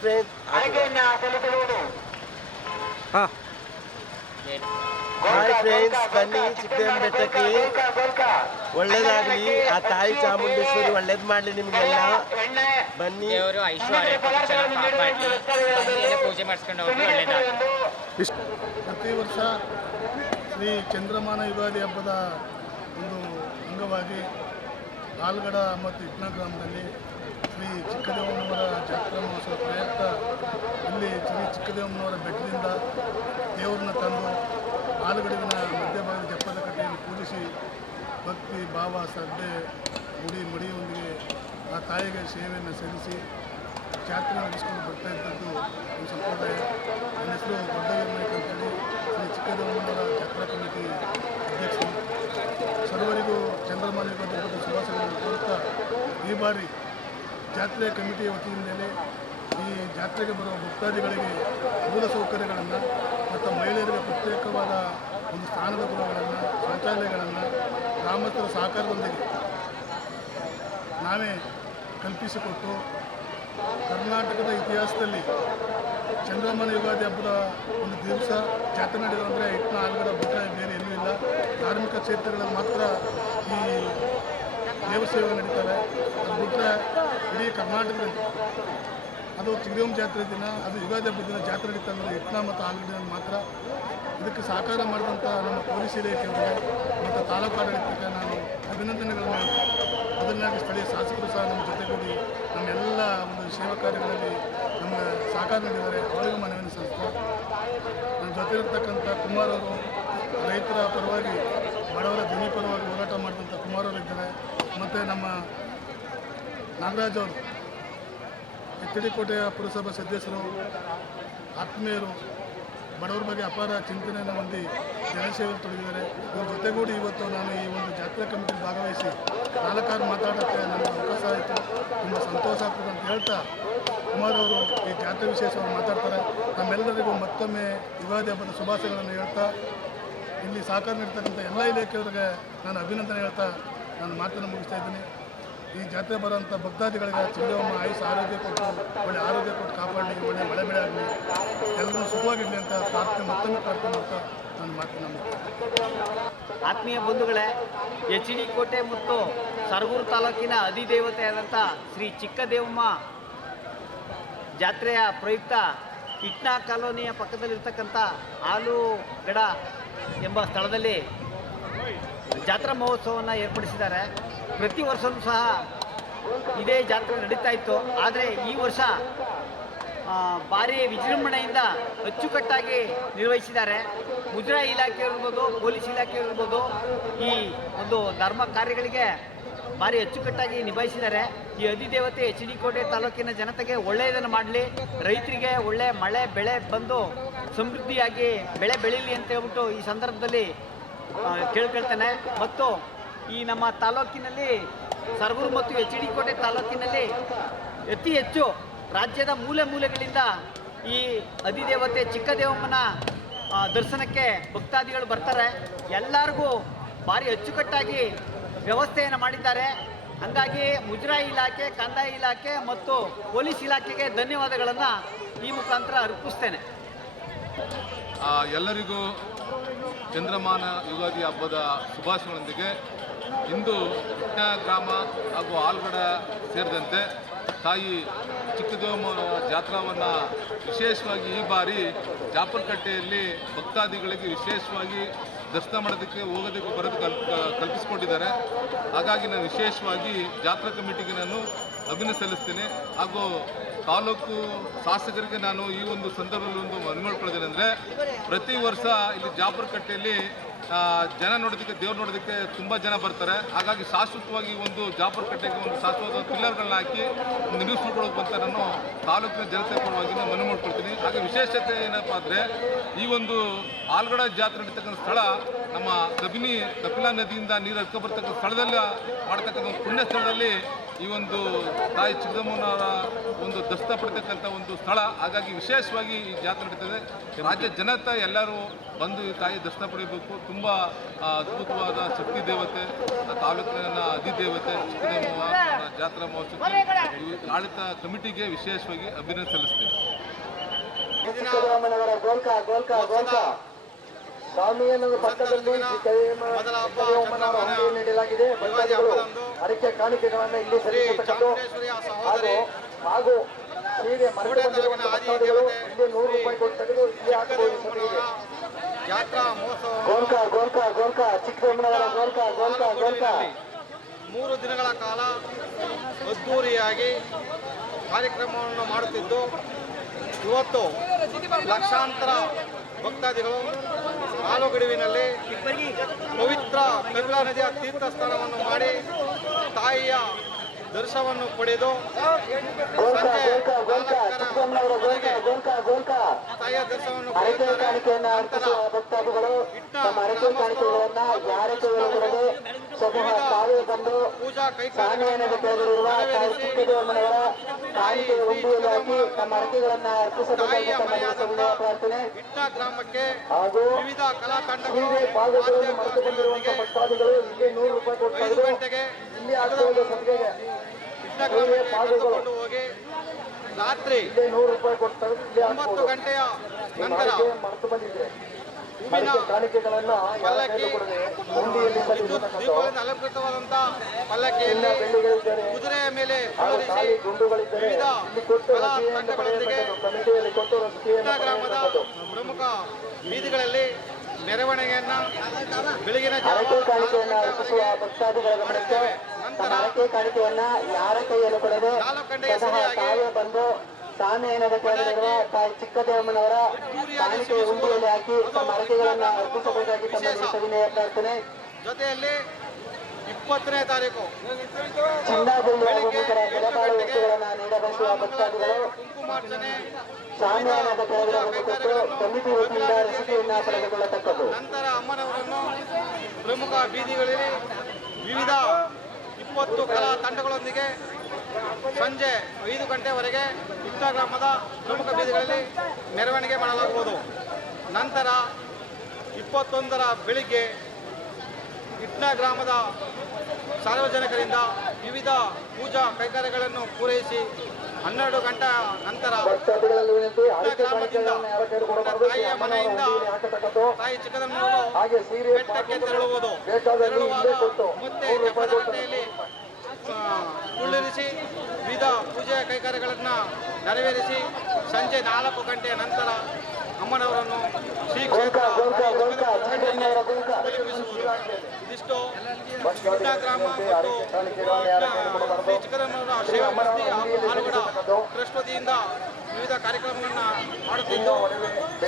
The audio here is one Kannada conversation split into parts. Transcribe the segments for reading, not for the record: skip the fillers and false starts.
ಫ್ರೆಂಡ್ಸ್ ಹಾಯ್ ಫ್ರೆಂಡ್ಸ್, ಬನ್ನಿ ಚಿಕ್ಕದೇವನ ಬೆಟ್ಟಕ್ಕೆ. ಒಳ್ಳೇದಾಗಲಿ, ಆ ತಾಯಿ ಚಾಮುಂಡೇಶ್ವರಿ ಒಳ್ಳೇದು ಮಾಡಲಿ ನಿಮಗೆಲ್ಲ. ಬನ್ನಿ, ದೇವರು ಐಶ್ವರ್ಯ ಪೂಜೆ ಮಾಡಿಸ್ಕೊಂಡು ಹೋಗಿ ಒಳ್ಳೇದಾಗಲಿ. ಪ್ರತಿ ವರ್ಷ ಶ್ರೀ ಚಂದ್ರಮಾನ ಯುಗಾದಿ ಹಬ್ಬದ ಒಂದು ಅಂಗವಾಗಿ ಆಲ್ಗಡ ಮತ್ತು ಇಟ್ನಾ ಗ್ರಾಮದಲ್ಲಿ ಶ್ರೀ ಚಿಕ್ಕದೇವಮ್ಮನವರ ಜಾತ್ರಾ ಮಹೋತ್ಸವ ಪ್ರಯುಕ್ತ ಇಲ್ಲಿ ಶ್ರೀ ಚಿಕ್ಕದೇವಮ್ಮನವರ ಬೆಟ್ಟದಿಂದ ದೇವರನ್ನ ತಂದು ಆಲಗಡವಿನ ಮಧ್ಯಭಾಗದ ಜಪ್ಪದ ಕಟ್ಟೆಯಲ್ಲಿ ಪೂಜಿಸಿ ಭಕ್ತಿ ಭಾವ ಶ್ರದ್ಧೆ ಗುಡಿ ಮಡಿಯೊಂದಿಗೆ ಆ ತಾಯಿಗೆ ಸೇವೆಯನ್ನು ಸಲ್ಲಿಸಿ ಜಾತ್ರೆ ನಡೆಸ್ಕೊಂಡು ಬರ್ತಾ ಇದ್ದದ್ದು ಒಂದು ಸಂಪ್ರದಾಯ. ನನ್ನ ಹೆಸರು ದೊಡ್ಡವೀರ ನಾಯ್ಕ ಅಂತೇಳಿ ಶ್ರೀ ಚಿಕ್ಕದೇವಮ್ಮನವರ ಜಾತ್ರಾ ಕಮಿಟಿ ಅಧ್ಯಕ್ಷರು. ಸರ್ವರಿಗೂ ಚಂದ್ರಮಾನ ಯುಗಾದಿ ಹಬ್ಬದ ಶುಭಾಶಯಗಳನ್ನು ಕೋರುತ್ತಾ ಈ ಬಾರಿ ಜಾತ್ರೆಯ ಕಮಿಟಿಯ ವತಿಯಿಂದಲೇ ಈ ಜಾತ್ರೆಗೆ ಬರುವ ಭಕ್ತಾದಿಗಳಿಗೆ ಮೂಲ ಸೌಕರ್ಯಗಳನ್ನು ಮತ್ತು ಮಹಿಳೆಯರಿಗೆ ಪ್ರತ್ಯೇಕವಾದ ಒಂದು ಸ್ನಾನದ ಗೃಹಗಳನ್ನು, ಶೌಚಾಲಯಗಳನ್ನು ಗ್ರಾಮಸ್ಥರ ಸಹಕಾರದೊಂದಿಗೆ ನಾವೇ ಕಲ್ಪಿಸಿಕೊಟ್ಟು ಕರ್ನಾಟಕದ ಇತಿಹಾಸದಲ್ಲಿ ಚಂದ್ರಮಾನ ಯುಗಾದಿ ಹಬ್ಬದ ಒಂದು ದಿವಸ ಜಾತ್ರೆ ನಡೆಯುವಂದರೆ ಇಟ್ನಾ ಆಲ್ಗಡ ಬಿಟ್ಟರೆ ಬೇರೆ ಎಲ್ಲೂ ಇಲ್ಲ. ಧಾರ್ಮಿಕ ಕ್ಷೇತ್ರಗಳಲ್ಲಿ ಮಾತ್ರ ಈ ದೇವಸೇವೆಗಳು ನಡೀತವೆ. ಅದು ಬಿಟ್ಟರೆ ಇಡೀ ಕರ್ನಾಟಕದಲ್ಲಿ ಅದು ಚಿಕ್ಕದೇವಮ್ಮ ಜಾತ್ರೆ ದಿನ, ಅದು ಯುಗಾದಿ ಹಬ್ಬದ ದಿನ ಜಾತ್ರೆ ನಡೀತಾ ಅಂದರೆ ಇಟ್ನಾ ಮತ್ತು ಆಲ್ಗಡದಲ್ಲಿ ಮಾತ್ರ. ಇದಕ್ಕೆ ಸಹಕಾರ ಮಾಡಿದಂಥ ನಮ್ಮ ಪೊಲೀಸ್ ಇಲಾಖೆಯವರಿಗೆ ಮತ್ತು ತಾಲೂಕು ಆಡಳಿತಕ್ಕೆ ನಾನು ಅಭಿನಂದನೆಗಳನ್ನು ಮೊದಲನೇದಾಗಿ ಸ್ಥಳೀಯ ಶಾಸಕರು ಸಹ ನಮ್ಮ ಜೊತೆಗೂಡಿ ನಮ್ಮೆಲ್ಲ ಒಂದು ಸೇವಾ ಕಾರ್ಯಗಳಲ್ಲಿ ನಮಗೆ ಸಹಕಾರ ನೀಡಿದ್ದಾರೆ. ಅವರಿಗೂ ಮನವಿಯನ್ನು ಸಲ್ಲಿಸ್ತಾ ನನ್ನ ಜೊತೆ ಇರತಕ್ಕಂಥ ಕುಮಾರ್ ಅವರು ರೈತರ ಪರವಾಗಿ, ಬಡವರ ಧ್ವನಿ ಪರವಾಗಿ ಹೋರಾಟ ಮಾಡಿದಂಥ ಕುಮಾರ್ ಅವರು ಇದ್ದಾರೆ. ಮತ್ತು ನಮ್ಮ ನಾಗರಾಜ್ ಅವರು ಎತ್ತಿಡಿಕೋಟೆಯ ಪುರಸಭಾ ಸದಸ್ಯರು, ಆತ್ಮೀಯರು, ಬಡವರ ಬಗ್ಗೆ ಅಪಾರ ಚಿಂತನೆಯನ್ನು ಹೊಂದಿ ಜನಸೇವೆಯಲ್ಲಿ ತೊಡಗಿದ್ದಾರೆ. ಇವ್ರ ಜೊತೆಗೂಡಿ ಇವತ್ತು ನಾನು ಈ ಒಂದು ಜಾತ್ರಾ ಕಮಿಟಿಯಲ್ಲಿ ಭಾಗವಹಿಸಿ ನಾಲ್ಕಾರು ಮಾತಾಡೋಕ್ಕೆ ನನಗೆ ಅವಕಾಶ ಆಯಿತು. ತುಂಬ ಸಂತೋಷ ಆಗ್ತದೆ ಅಂತ ಹೇಳ್ತಾ ಕುಮಾರ್ ಅವರು ಈ ಜಾತ್ರೆ ವಿಶೇಷವಾಗಿ ಮಾತಾಡ್ತಾರೆ. ನಮ್ಮೆಲ್ಲರಿಗೂ ಮತ್ತೊಮ್ಮೆ ಯುಗಾದಿ ಹಬ್ಬದ ಶುಭಾಶಯಗಳನ್ನು ಹೇಳ್ತಾ ಇಲ್ಲಿ ಸಹಕಾರ ನೀಡ್ತಕ್ಕಂಥ ಎಲ್ಲ ಇಲಾಖೆಯವರಿಗೆ ನಾನು ಅಭಿನಂದನೆ ಹೇಳ್ತಾ ನಾನು ಮಾತನ್ನು ಮುಗಿಸ್ತಾ ಇದ್ದೀನಿ. ಈ ಜಾತ್ರೆ ಬರೋಂಥ ಭಕ್ತಾದಿಗಳಿಗೆ ಚಿಕ್ಕದೇವಮ್ಮ ಆಯುಷ್ ಆರೋಗ್ಯ ಕೊಟ್ಟು ಒಳ್ಳೆ ಆರೋಗ್ಯ ಕೊಟ್ಟು ಕಾಪಾಡಲಿ, ಒಳ್ಳೆ ಮಳೆ ಬೆಳೆ ಆಗಲಿ, ಎಲ್ಲರೂ ಸುಖವಾಗಿರಲಿ ಅಂತ ಮತ್ತೊಮ್ಮೆ ಪ್ರಾರ್ಥನೆ ಮಾಡ್ತಾ ನಾನು ಮಾತನ್ನು ಮುಗಿಸ್ತೀನಿ. ಆತ್ಮೀಯ ಬಂಧುಗಳೇ, ಎಚ್ ಡಿ ಕೋಟೆ ಮತ್ತು ಸರಗೂರು ತಾಲೂಕಿನ ಅಧಿದೇವತೆಯಾದಂಥ ಶ್ರೀ ಚಿಕ್ಕದೇವಮ್ಮ ಜಾತ್ರೆಯ ಪ್ರಯುಕ್ತ ಇಟ್ನಾ ಕಾಲೋನಿಯ ಪಕ್ಕದಲ್ಲಿರ್ತಕ್ಕಂಥ ಆಲೂಗಡ ಎಂಬ ಸ್ಥಳದಲ್ಲಿ ಜಾತ್ರಾ ಮಹೋತ್ಸವವನ್ನು ಏರ್ಪಡಿಸಿದ್ದಾರೆ. ಪ್ರತಿ ವರ್ಷವೂ ಸಹ ಇದೇ ಜಾತ್ರೆ ನಡೀತಾ ಇತ್ತು. ಆದರೆ ಈ ವರ್ಷ ಭಾರಿ ವಿಜೃಂಭಣೆಯಿಂದ ಅಚ್ಚುಕಟ್ಟಾಗಿ ನಿರ್ವಹಿಸಿದ್ದಾರೆ. ಮುಜರಾಯಿ ಇಲಾಖೆ ಇರ್ಬೋದು, ಪೊಲೀಸ್ ಇಲಾಖೆ ಇರ್ಬೋದು, ಈ ಒಂದು ಧರ್ಮ ಕಾರ್ಯಗಳಿಗೆ ಭಾರಿ ಅಚ್ಚುಕಟ್ಟಾಗಿ ನಿಭಾಯಿಸಿದ್ದಾರೆ. ಈ ಅಧಿದೇವತೆ ಎಚ್ ಡಿ ಕೋಟೆ ತಾಲೂಕಿನ ಜನತೆಗೆ ಒಳ್ಳೆಯದನ್ನು ಮಾಡಲಿ, ರೈತರಿಗೆ ಒಳ್ಳೆಯ ಮಳೆ ಬೆಳೆ ಬಂದು ಸಮೃದ್ಧಿಯಾಗಿ ಬೆಳೆ ಬೆಳೀಲಿ ಅಂತ ಹೇಳ್ಬಿಟ್ಟು ಈ ಸಂದರ್ಭದಲ್ಲಿ ಕೇಳ್ಕೊಳ್ತೇನೆ. ಮತ್ತು ಈ ನಮ್ಮ ತಾಲೂಕಿನಲ್ಲಿ ಸರಗೂರು ಮತ್ತು ಎಚ್ ಡಿ ಕೋಟೆ ತಾಲೂಕಿನಲ್ಲಿ ಅತಿ ಹೆಚ್ಚು ರಾಜ್ಯದ ಮೂಲೆ ಮೂಲೆಗಳಿಂದ ಈ ಅಧಿದೇವತೆ ಚಿಕ್ಕದೇವಮ್ಮನ ದರ್ಶನಕ್ಕೆ ಭಕ್ತಾದಿಗಳು ಬರ್ತಾರೆ. ಎಲ್ಲರಿಗೂ ಭಾರಿ ಅಚ್ಚುಕಟ್ಟಾಗಿ ವ್ಯವಸ್ಥೆಯನ್ನು ಮಾಡಿದ್ದಾರೆ. ಹಾಗಾಗಿ ಮುಜರಾಯಿ ಇಲಾಖೆ, ಕಂದಾಯ ಇಲಾಖೆ ಮತ್ತು ಪೊಲೀಸ್ ಇಲಾಖೆಗೆ ಧನ್ಯವಾದಗಳನ್ನು ಈ ಮುಖಾಂತರ ಅರ್ಪಿಸ್ತೇನೆ. ಎಲ್ಲರಿಗೂ ಚಂದ್ರಮಾನ ಯುಗಾದಿ ಹಬ್ಬದ ಶುಭಾಶಯಗಳೊಂದಿಗೆ ಇಂದು ಇಟ್ನಾ ಗ್ರಾಮ ಹಾಗೂ ಆಲ್ಗಡ ಸೇರಿದಂತೆ ತಾಯಿ ಚಿಕ್ಕದೇವಮ್ಮನ ಜಾತ್ರಾವನ್ನು ವಿಶೇಷವಾಗಿ ಈ ಬಾರಿ ಜಾಪರಕಟ್ಟೆಯಲ್ಲಿ ಭಕ್ತಾದಿಗಳಿಗೆ ವಿಶೇಷವಾಗಿ ದರ್ಶನ ಮಾಡೋದಕ್ಕೆ ಹೋಗೋದಕ್ಕೆ ಬರೋದಕ್ಕೆ ಕಲ್ಪಿಸಿಕೊಂಡಿದ್ದಾರೆ. ಹಾಗಾಗಿ ನಾನು ವಿಶೇಷವಾಗಿ ಜಾತ್ರಾ ಕಮಿಟಿಗೆ ನಾನು ಅಭಿನಂದನೆ ಸಲ್ಲಿಸ್ತೇನೆ. ಹಾಗೂ ತಾಲೂಕು ಶಾಸಕರಿಗೆ ನಾನು ಈ ಒಂದು ಸಂದರ್ಭದಲ್ಲಿ ಒಂದು ಮನವಿ ಮಾಡ್ಕೊಳ್ಳೋದೇನೆಂದರೆ, ಪ್ರತಿ ವರ್ಷ ಇಲ್ಲಿ ಜಾಪರಕಟ್ಟೆಯಲ್ಲಿ ಜನ ನೋಡೋದಕ್ಕೆ, ದೇವ್ರು ನೋಡೋದಕ್ಕೆ ತುಂಬ ಜನ ಬರ್ತಾರೆ. ಹಾಗಾಗಿ ಶಾಶ್ವತವಾಗಿ ಒಂದು ಜಾಪರಕಟ್ಟೆಗೆ ಒಂದು ಶಾಶ್ವತ ಪಿಲ್ಲರ್ಗಳನ್ನ ಹಾಕಿ ಒಂದು ನಿರ್ಮಿಸ್ಕೊಳ್ಬೇಕು ಅಂತ ನಾನು ತಾಲೂಕಿನ ಜನತೆ ಪರವಾಗಿ ನಾನು ಮನವಿ ಮಾಡ್ಕೊಳ್ತೀನಿ. ಹಾಗೆ ವಿಶೇಷತೆ ಏನಪ್ಪ ಅಂದರೆ, ಈ ಒಂದು ಆಲ್ಗಡ ಜಾತ್ರೆ ನಡೀತಕ್ಕಂಥ ಸ್ಥಳ ನಮ್ಮ ಕಪಿಲಾ ನದಿಯಿಂದ ನೀರು ಹರ್ಕೊ ಬರ್ತಕ್ಕಂಥ ಸ್ಥಳದಲ್ಲಿ ಮಾಡ್ತಕ್ಕಂಥ ಒಂದು ಪುಣ್ಯ ಸ್ಥಳದಲ್ಲಿ ಈ ಒಂದು ತಾಯಿ ಚಿಕ್ಕಮ್ಮನವರ ಒಂದು ದರ್ಶನ ಪಡ್ತಕ್ಕಂಥ ಒಂದು ಸ್ಥಳ. ಹಾಗಾಗಿ ವಿಶೇಷವಾಗಿ ಈ ಜಾತ್ರೆ ನಡೀತದೆ. ರಾಜ್ಯ ಜನತೆ ಎಲ್ಲರೂ ಬಂದು ಈ ತಾಯಿ ದರ್ಶನ ಪಡೆಯಬೇಕು. ತುಂಬ ಅದ್ಭುತವಾದ ಶಕ್ತಿ ದೇವತೆ, ತಾಲೂಕಿನ ಅಧಿದೇವತೆ ಚಿಕ್ಕದೇವಮ್ಮ ಜಾತ್ರಾ ಮಹೋತ್ಸವಕ್ಕೆ ಆಡಳಿತ ಕಮಿಟಿಗೆ ವಿಶೇಷವಾಗಿ ಅಭಿನಂದನೆ ಸಲ್ಲಿಸ್ತೇನೆ. ಚಿಕ್ಕದೇವಮ್ಮನವರ ಗೋಲ್ಕ ಸ್ವಾಮಿಯನ್ನು ಪಕ್ಕದಲ್ಲಿ ಚಿಕ್ಕದೇವಮ್ಮನವರ ಅಂಗಡಿ ನೀಡಲಾಗಿದೆ. ಭಕ್ತಾದಿಗಳು ಹರಕೆ ಕಾಣಿಕೆಗಳನ್ನು ಇಲ್ಲಿ ಸಲ್ಲಿಸತಕ್ಕದ್ದು ಹಾಗೂ ಹೀಗೆ ಮರಳಿ ಬಂದಿರುವಂತಹ ಭಕ್ತಾದಿಗಳು ಇಲ್ಲಿ 100 ರೂಪಾಯಿ ಕೊಟ್ಟು ತೆಗೆದು ಇಲ್ಲಿ ಹಾಕಬಹುದು. ಸಭೆಗೆ ಗೋಲ್ಕ ಚಿಕ್ಕದೇವಮ್ಮನವರ ಗೋಲ್ಕ 3 ದಿನಗಳ ಕಾಲ ಅದ್ದೂರಿಯಾಗಿ ಕಾರ್ಯಕ್ರಮವನ್ನು ಮಾಡುತ್ತಿದ್ದು, ಇವತ್ತು ಲಕ್ಷಾಂತರ ಭಕ್ತಾದಿಗಳು ಆಲೂಗಡುವಿನಲ್ಲಿ ಪವಿತ್ರ ಕಪಿಲಾ ನದಿಯ ತೀರ್ಥ ಸ್ನಾನವನ್ನು ಮಾಡಿ ತಾಯಿಯ ದರ್ಶನವನ್ನು ಪಡೆದು ತಾಯಿಯ ದರ್ಶನವನ್ನು ಪೂಜಾ ಕೈಕಾರ್ಯಗಳನ್ನು ಇಟ್ಟ ಗ್ರಾಮಕ್ಕೆ ವಿವಿಧ ಕಲಾ ತಂಡಗಳು 5 ಗಂಟೆಗೆ ಇಟ್ಟ ಗ್ರಾಮಕ್ಕೆ ಕರೆದುಕೊಂಡು ಹೋಗಿ ರಾತ್ರಿ 9 ಗಂಟೆಯ ನಂತರ ಪಲ್ಲಕ್ಕಿ ವಿದ್ಯುತ್ ದೀಪಗಳಿಂದ ಅಲಂಕೃತವಾದಂಥ ಪಲ್ಲಕ್ಕಿಯಲ್ಲಿ ಕುದುರೆಯ ಮೇಲೆ ವಿವಿಧ ಕಲಾ ತಂಡಗಳೊಂದಿಗೆ ಇಟ್ಟ ಗ್ರಾಮದ ಪ್ರಮುಖ ಬೀದಿಗಳಲ್ಲಿ ಮೆರವಣಿಗೆಯನ್ನ ಬೆಳಗಿನ ನಂತರ 4 ಗಂಟೆಗೆ ಸರಿಯಾಗಿ ತಾನೇ ಏನಾದರೂ ತಾಯಿ ಚಿಕ್ಕದೇವಮ್ಮನವರ ಕಾಣಿಕೆ ಉಂಡಿಯಲ್ಲಿ ಹಾಕಿ ತಮ್ಮ ಅರಕೆಗಳನ್ನು ಅರ್ಪಿಸಬೇಕಾಗಿ ತಮ್ಮ ಸವಿನಯ ಪ್ರಾರ್ಥನೆ. ಜೊತೆಯಲ್ಲಿ 20ನೇ ತಾರೀಕು ಚಿನ್ನಾದಲ್ಲಿ ಬೆಲೆಬಾಳುವ ವಸ್ತುಗಳನ್ನು ನೀಡಬಯಸುವ ಭಕ್ತಾದಿಗಳು ಕುಂಕುಮಾರ್ಚನೆ ಸಾಮಾನ್ಯದ ಕೆಳಗಡೆ ಕೊಟ್ಟು ಸಮಿತಿ ವತಿಯಿಂದ ರಸೀದಿಯನ್ನು ಪಡೆದುಕೊಳ್ಳತಕ್ಕದ್ದು. ನಂತರ ಅಮ್ಮನವರನ್ನು ಪ್ರಮುಖ ಬೀದಿಗಳಲ್ಲಿ ವಿವಿಧ 20 ಕಲಾ ತಂಡಗಳೊಂದಿಗೆ ಸಂಜೆ 5 ಗಂಟೆವರೆಗೆ ಇಟ್ಟ ಗ್ರಾಮದ ಪ್ರಮುಖ ಬೀದಿಗಳಲ್ಲಿ ಮೆರವಣಿಗೆ ಮಾಡಲಾಗುವುದು. ನಂತರ 21ರ ಬೆಳಿಗ್ಗೆ ಇಟ್ಟ ಗ್ರಾಮದ ಸಾರ್ವಜನಿಕರಿಂದ ವಿವಿಧ ಪೂಜಾ ಕೈಕಾರ್ಯಗಳನ್ನು ಪೂರೈಸಿ 12 ಗಂಟೆ ನಂತರ ಗ್ರಾಮದಿಂದ ತಾಯಿಯ ಮನೆಯಿಂದ ತಾಯಿ ಚಿಕ್ಕದಮ್ಮನವರು ಬೆಟ್ಟಕ್ಕೆ ತೆರಳುವುದು. ಮತ್ತೆ ಗಂಟೆಯಲ್ಲಿ ಕುಳ್ಳಿರಿಸಿ ವಿವಿಧ ಪೂಜೆಯ ಕೈಕಾರ್ಯಗಳನ್ನು ನೆರವೇರಿಸಿ ಸಂಜೆ 4 ಗಂಟೆಯ ನಂತರ ಅಮ್ಮನವರನ್ನು ಶ್ರೀ ಕ್ಷೇತ್ರ ಇದಿಷ್ಟು ಇಟ್ಟ ಗ್ರಾಮ ಮತ್ತು ಶ್ರೀ ಚಿಕ್ಕದಮ್ಮನವರ ಸೇವಾ ಮೂರ್ತಿ ಹಾಗೂ ಆಲೂಗಡ ಟ್ರಸ್ಟ್ ವತಿಯಿಂದ ವಿವಿಧ ಕಾರ್ಯಕ್ರಮಗಳನ್ನು ಮಾಡುತ್ತಿದ್ದು,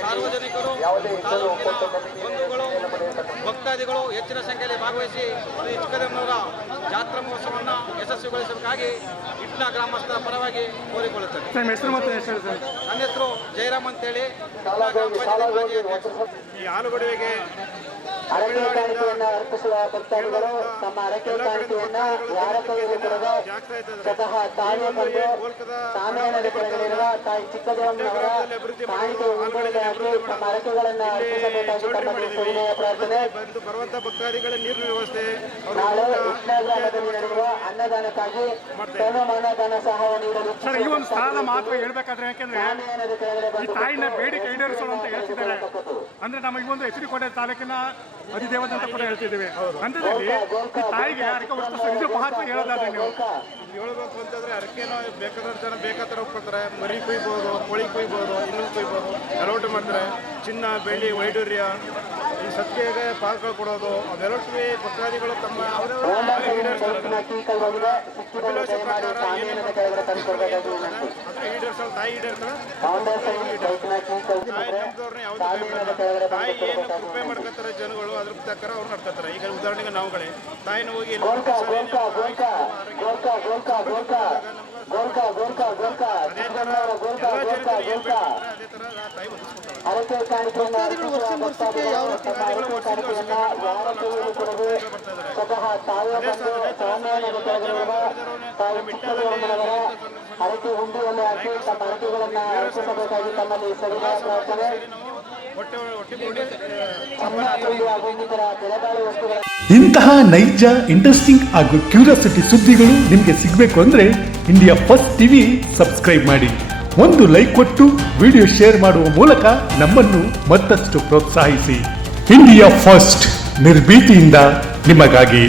ಸಾರ್ವಜನಿಕರು ತಾಲೂಕಿನ ಬಂಧುಗಳು ಭಕ್ತಾದಿಗಳು ಹೆಚ್ಚಿನ ಸಂಖ್ಯೆಯಲ್ಲಿ ಭಾಗವಹಿಸಿ ಶ್ರೀ ಚಿಕ್ಕದಮ್ಮನವರ ಜಾತ್ರಾ ಮಹೋತ್ಸವವನ್ನು ಯಶಸ್ವಿಗೊಳಿಸಬೇಕಾಗಿ ಇಟ್ನ ಗ್ರಾಮಸ್ಥರ ಪರವಾಗಿ ಕೋರಿಕೊಳ್ಳುತ್ತದೆ. ನನ್ನ ಹೆಸರು ಜಯರಾಮ್ ಅಂತೇಳಿ. ಈ ಆಲೂಗಡುವಿಗೆ ಅರಕೆ ಕಾಣಿಕೆಯನ್ನು ಅರ್ಪಿಸುವ ಭಕ್ತಾದಿಗಳು ತಮ್ಮ ಅರಕೆ ಕಾಣಿಕೆಯನ್ನ ಯಾರ ಕೈಯಲ್ಲಿ ಕೊಡದೆ ಸ್ವತಃ ತಾಯಿಯ ಬಂದು ಸಾಮೇನದ ಕೆಳಗಡೆಯಿರುವ ತಾಯಿ ಚಿಕ್ಕದೇವಮ್ಮನವರ ಕಾಣಿಕೆ ಉಂಡುಗಳಿಗೆ ಹಾಕಿ ತಮ್ಮ ಅರಕೆಗಳನ್ನು ಅರ್ಪಿಸಬೇಕಾಗಿ ತಮ್ಮ ಸವಿನಯ ಪ್ರಾರ್ಥನೆ. ಬರುವಂತ ಭಕ್ತಾದಿಗಳ ನೀರಿನ ವ್ಯವಸ್ಥೆ ನಾಳೆ ಇಟ್ನ ಗ್ರಾಮದಲ್ಲಿ ನಡೆಯುವ ಅನ್ನದಾನಕ್ಕಾಗಿ ಧನ ಸಹಾಯ ನೀಡಲು ಈ ಒಂದು ಸ್ಥಳದ ಮಹತ್ವ ಹೇಳ್ಬೇಕಾದ್ರೆ ಯಾಕೆಂದ್ರೆ ಸಾಮೇನದ ಕೆಳಗಡೆ ಈ ತಾಯಿನ ಬೇಡಿಕೆ ಈಡೇರಿಸೋಣ ಅಂತ ಹೇಳ್ತಿದ್ದಾರೆ. ಅಂದ್ರೆ ನಮ್ಮ ಈ ಒಂದು ಎಚ್.ಡಿ. ತಾಲೂಕಿನ ಅಧಿದೇವತೆ ಅಂತ ಕೂಡ ಹೇಳ್ತಿದ್ದೇವೆ. ಅಂಥದ್ರಲ್ಲಿ ಈ ತಾಯಿಗೆ ಅರಕೆ ಇದು ಮಹತ್ವ ಹೇಳೋದಾದ್ರೆ ನೀವು ಹೇಳ್ಬೇಕು ಅಂತಂದ್ರೆ ಅರಕೆನ ಬೇಕಾದ ಜನ ಬೇಕಾದ ಹೋಗ್ಕೊಳ್ತಾರೆ. ಮರಿ ಕುಯ್ಬೋದು, ಕೋಳಿ ಕುಯ್ಬೋದು, ಇನ್ನೊಂದು ಕುಯ್ಬೋದು, ಅಲೌಟ್ ಮಾಡ್ತಾರೆ. ಚಿನ್ನ, ಬೆಳ್ಳಿ, ವೈಡೂರ್ಯ, ಈ ಸತ್ಯಗೆ ಪಾಲ್ಗಳು ಕೊಡೋದು ಅವೆಲ್ಲವೂ ಭಕ್ತಾದಿಗಳು ತಮ್ಮ ಈಡೇರಿಸಲು ತಾಯಿ ಈಡೇರ್ತಾಳೆ. ತಾಯಿ ಏನು ಕೃಪೆ ಮಾಡ್ಕೊತಾರೆ ಜನಗಳು, ಅದ್ರ ಪ್ರಕಾರ ಅವ್ರು ನಡ್ಕೊತಾರೆ. ಈಗ ಉದಾಹರಣೆಗೆ ನಾವುಗಳೇ ತಾಯಿನ ಹೋಗಿ ಅದೇ ತರ ತಾಯಿ ಒದಗಿಸ್ಕೊಡ್ತಾರೆ. ಹರಕೆ ಕಾಣಿಕೆಯನ್ನ ಸ್ವತಃ ತಾವೇ ಬಂದು ಸ್ವಾಮಿಯನ್ನು ಕೆಳಗಿರುವ ತಾಯಿ ಚಿಕ್ಕದೇವಮ್ಮನವರ ಹರಕೆ ಹುಂಡಿಯಲ್ಲಿ ಹಾಕಿ ತಮ್ಮ ಹರಕೆಗಳನ್ನ ಅರ್ಪಿಸಬೇಕಾಗಿ ತಮ್ಮಲ್ಲಿ ಸವಿನಯ ಪ್ರಾರ್ಥನೆ. ಇಂತಹ ನೈಜ ಇಂಟ್ರೆಸ್ಟಿಂಗ್ ಹಾಗೂ ಕ್ಯೂರಿಯಾಸಿಟಿ ಸುದ್ದಿಗಳು ನಿಮಗೆ ಸಿಗಬೇಕು ಅಂದರೆ ಇಂಡಿಯಾ ಫಸ್ಟ್ ಟಿವಿ ಸಬ್ಸ್ಕ್ರೈಬ್ ಮಾಡಿ. ಒಂದು ಲೈಕ್ ಕೊಟ್ಟು ವಿಡಿಯೋ ಶೇರ್ ಮಾಡುವ ಮೂಲಕ ನಮ್ಮನ್ನು ಮತ್ತಷ್ಟು ಪ್ರೋತ್ಸಾಹಿಸಿ. ಇಂಡಿಯಾ ಫಸ್ಟ್, ನಿರ್ಭೀತಿಯಿಂದ ನಿಮಗಾಗಿ.